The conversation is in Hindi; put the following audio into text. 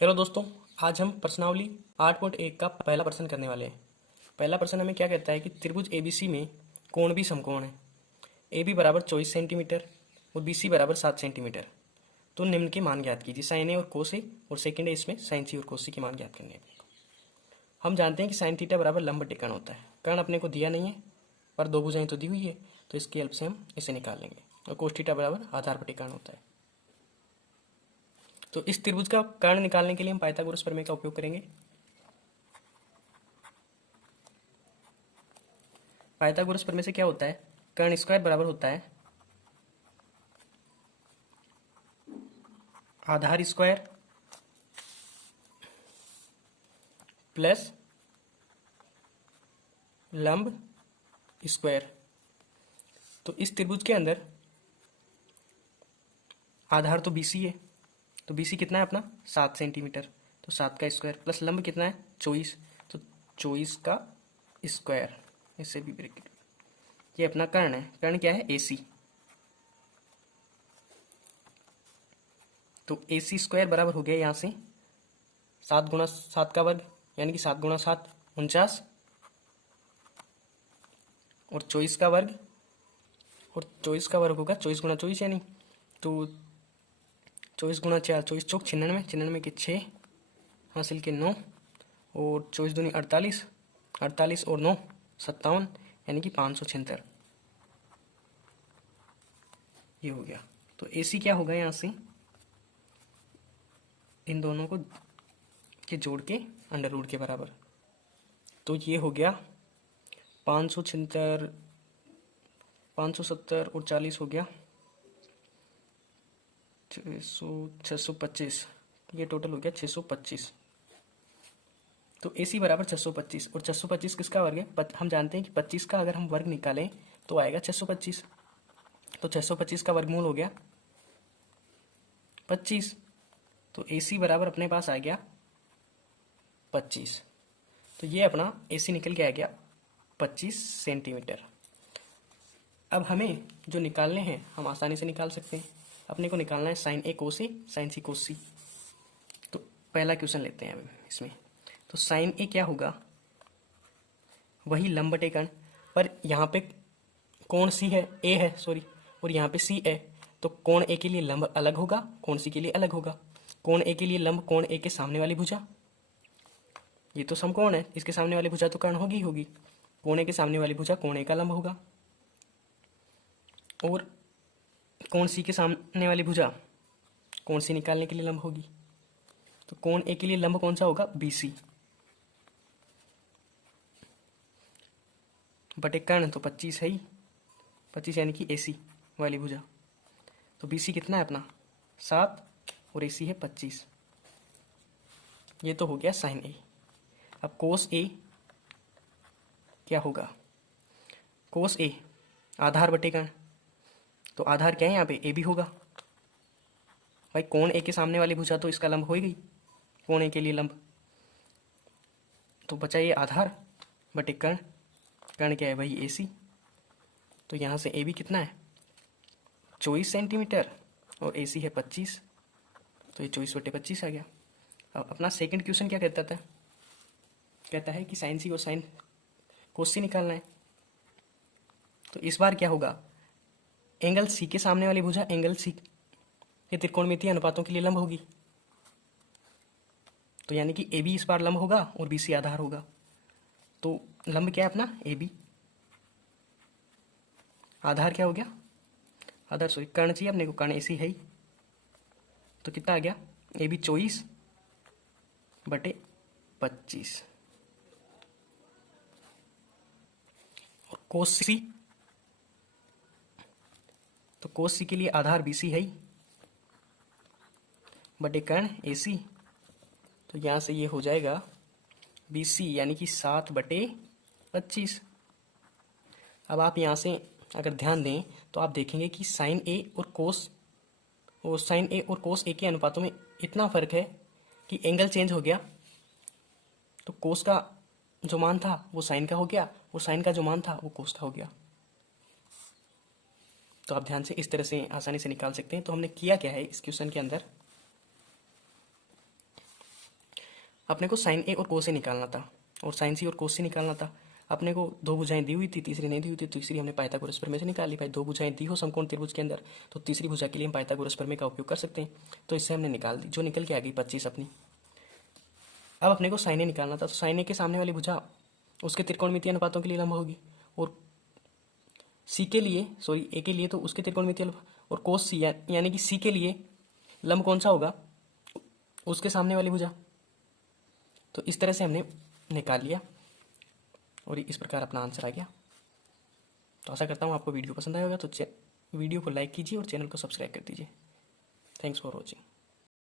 हेलो दोस्तों। आज हम प्रश्नावली 8.1 का पहला प्रश्न करने वाले हैं। पहला प्रश्न हमें क्या कहता है कि त्रिभुज एबीसी में कोण भी समकोण है। ए बी बराबर 24 सेंटीमीटर और बी सी बराबर 7 सेंटीमीटर। तो निम्न के मान ज्ञात कीजिए, साइन ए और कोस ए, और सेकंड है इसमें साइन सी और कोस सी के मान ज्ञात करने हैं अपने को। हम जानते हैं कि साइन थीटा बराबर लंब बटे कर्ण होता है। कर्ण अपने को दिया नहीं है पर दो भुजाएं तो दी हुई है, तो इसकी हेल्प से हम इसे निकाल लेंगे। और कोस थीटा बराबर आधार बटे कर्ण होता है। तो इस त्रिभुज का कर्ण निकालने के लिए हम पाइथागोरस प्रमेय का उपयोग करेंगे। पाइथागोरस प्रमेय से क्या होता है, कर्ण स्क्वायर बराबर होता है आधार स्क्वायर प्लस लंब स्क्वायर। तो इस त्रिभुज के अंदर आधार तो बीसी है, तो बीसी कितना है अपना 7 सेंटीमीटर, तो 7 का स्क्वायर प्लस लंब कितना है 24, तो 24 का स्क्वायर, इससे भी ब्रैकेट। ये अपना कर्ण है। कर्ण क्या है एसी, तो एसी स्क्वायर बराबर हो गया यहाँ से 7 गुणा 7 का वर्ग, यानी कि 7 गुणा 7 49, और 24 का वर्ग, और 24 का वर्ग होगा 24 गुणा 24, यानी तो 24 गुणा 4, 24 चौक 96, 96 के 6 हासिल के 9, और 24 दूनी 48, 48 और 9 57, यानी कि 576। ये हो गया। तो एसी क्या होगा यहाँ से इन दोनों को के जोड़ के अंडर रूट के बराबर। तो ये हो गया 576, 570 और 40 हो गया 625। ये टोटल हो गया 625। तो AC बराबर 625, और 625 किसका वर्ग है, हम जानते हैं कि 25 का अगर हम वर्ग निकालें तो आएगा 625। तो 625 का वर्गमूल हो गया 25, तो AC बराबर अपने पास आ गया 25। तो ये अपना AC निकल के आ गया 25 सेंटीमीटर। अब हमें जो निकालने हैं हम आसानी से निकाल सकते हैं। अपने को निकालना है साइन ए कोस ए, साइन सी कोस सी। तो पहला क्वेश्चन लेते हैं अब इसमें। तो साइन ए क्या होगा, वही लंब बटे कर्ण, पर यहाँ पे कोण सी है, ए है सॉरी, और यहाँ पे सी है, तो कोण ए के लिए लंब अलग होगा, कोण सी के लिए अलग होगा। कोण ए के लिए लंब कोण ए के सामने वाली भुजा, ये तो समकोण है, इसके सामने वाली भुजा तो कर्ण होगी होगी। कोण ए के सामने वाली भुजा कोण ए का लंब होगा, और कोण सी के सामने वाली भुजा कोण सी निकालने के लिए लंब होगी। तो कोण ए के लिए लंब कौन सा होगा, बीसी बटे कर्ण, तो 25 है ही, 25 यानी कि एसी वाली भुजा। तो बीसी कितना है अपना 7, और एसी है 25। ये तो हो गया साइन ए। अब कोस ए क्या होगा, कोस ए आधार बटे कर्ण, तो आधार क्या है यहाँ पे ए भी होगा भाई। कोण ए के सामने वाली भुजा तो इसका लंब हो ही गई, कोण ए के लिए लंब, तो बचा ये आधार बटे कर्ण। कर्ण क्या है भाई एसी, तो यहाँ से ए भी कितना है 24 सेंटीमीटर, और एसी है 25, तो ये 24 बटे 25 आ गया। अब अपना सेकंड क्वेश्चन क्या कहता था, कहता है कि साइन सी और साइन कोस सी निकालना है। तो इस बार क्या होगा, एंगल सी के सामने वाली भुजा एंगल सी के त्रिकोणमितीय अनुपातों के लिए लंब होगी, तो यानी कि ए बी इस बार लंब होगा और बी सी आधार होगा। तो लंब क्या है अपना ए बी, आधार क्या हो गया, आधार सॉरी कर्ण चाहिए अपने को, कर्ण एसी है ही, तो कितना आ गया ए बी 24 बटे 25, और कोस सी, तो कोस सी के लिए आधार बीसी है ही बटे कर्ण एसी, तो यहाँ से ये हो जाएगा बीसी यानी कि 7 बटे 25। अब आप यहाँ से अगर ध्यान दें तो आप देखेंगे कि साइन ए और कोस ए के अनुपातों में इतना फर्क है कि एंगल चेंज हो गया, तो कोस का जो मान था वो साइन का हो गया, और साइन का जो मान था वो कोस का हो गया। तो आप ध्यान से इस तरह से आसानी से निकाल सकते हैं। तो हमने किया क्या है इस क्वेश्चन के अंदर, अपने को साइन ए और कोस ए निकालना था, और साइन सी और कोस सी निकालना था। अपने को दो भुजाएं दी हुई थी, तीसरी नहीं दी हुई थी, तीसरी हमने पाइथागोरस प्रमेय से निकाल ली। भाई दो भुजाएं दी हो समकोण त्रिभुज के अंदर तो तीसरी भुजा के लिए हम पाइथागोरस प्रमेय का उपयोग कर सकते हैं। तो इससे हमने निकाल दी, जो निकल के आ गई 25 अपनी। अब अपने को साइन ए निकालना था, तो साइन ए के सामने वाली भुजा उसके त्रिकोणमितीय अनुपातों के लिए लंब होगी, और सी के लिए, सॉरी ए के लिए तो उसके त्रिकोणमितीय, और कोस सी यानी कि सी के लिए लंब कौन सा होगा, उसके सामने वाली भुजा। तो इस तरह से हमने निकाल लिया और इस प्रकार अपना आंसर आ गया। तो आशा करता हूँ आपको वीडियो पसंद आया होगा। तो वीडियो को लाइक कीजिए और चैनल को सब्सक्राइब कर दीजिए। Thanks for watching.